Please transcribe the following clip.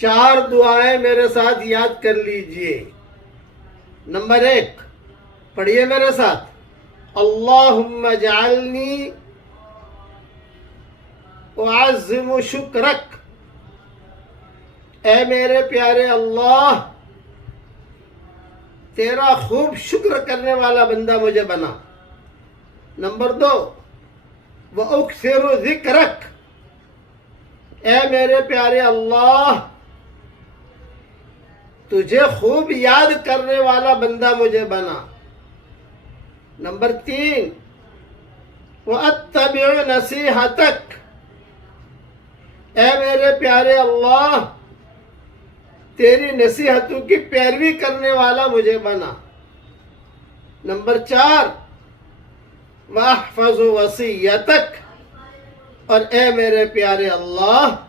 4 دعائیں میرے ساتھ یاد کر لیجئے۔ نمبر 1 پڑھیے میرے ساتھ، اللہم اجعلنی اعظم شکرک، اے میرے پیارے اللہ تیرا خوب شکر کرنے والا بندہ مجھے بنا۔ نمبر 2 وَأُكْثِرُ ذِكْرَكَ، اے میرے پیارے اللہ تجھے خوب یاد کرنے والا بندہ مجھے بنا۔ نمبر 3 وَأَتَّبِعُ نَصِيحَتَكَ، اے میرے پیارے اللہ تیری نصیحتوں کی پیروی کرنے والا مجھے بنا۔ نمبر 4 وَأَحْفَظُ وَصِيَّتَكَ، اور اے میرے پیارے اللہ